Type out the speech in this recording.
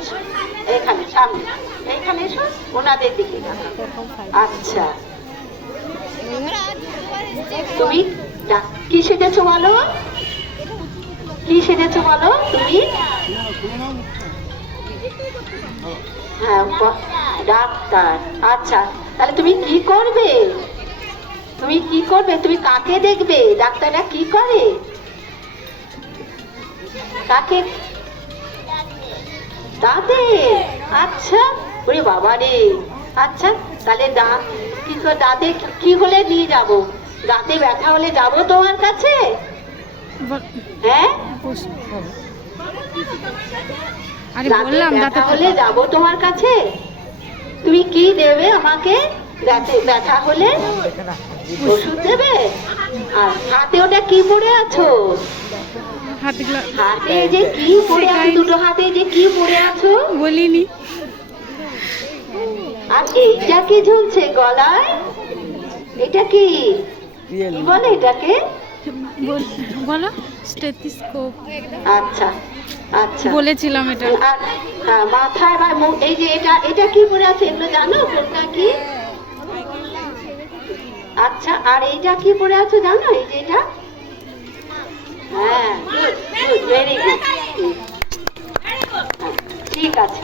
এসো, এখানে সামনে, এইখানে এসো, ওনাদের দিকে আচ্ছা তুমি কি সেজেছো বলো, কি সেজেছো বলো তুমি? হ্যাঁ ডাক্তার। আচ্ছা তাহলে তুমি কি করবে, তুমি কি করবে, তুমি কাকে দেখবে, ডাক্তাররা কি করে, কাকে? দাঁতে? আচ্ছা ওরে বাবা রে। আচ্ছা তাহলে দাঁত কি দাঁতে কি হলে নিয়ে যাব, দাঁতে ব্যথা হলে যাব তোমার কাছে? হ্যাঁ ব্যথা হলে যাব তোমার কাছে, তুমি কি দেবে আমাকে, দাঁতে ব্যথা হলে ওষুধ দেবে? আর হাতে ওটা কি পরে আছো, হাতে যে কি পরে আছো, দুটো হাতে যে কি পরে আছো বলিনি। আর এইটা কি ঝুলছে গলায়, এটা কি বলে এটাকে? বলো স্টেথোস্কোপ। আচ্ছা আচ্ছা বলেছিলাম এটা। আর হ্যাঁ মাথায় বা এই যে এটা, এটা কি পরে আছে এগুলো জানো, কোনটা কি? আচ্ছা আর এইটা কি পরে আছো জানো, এই যে এটা? হ্যাঁ গুড গুড ভেরি গুড, ঠিক আছে।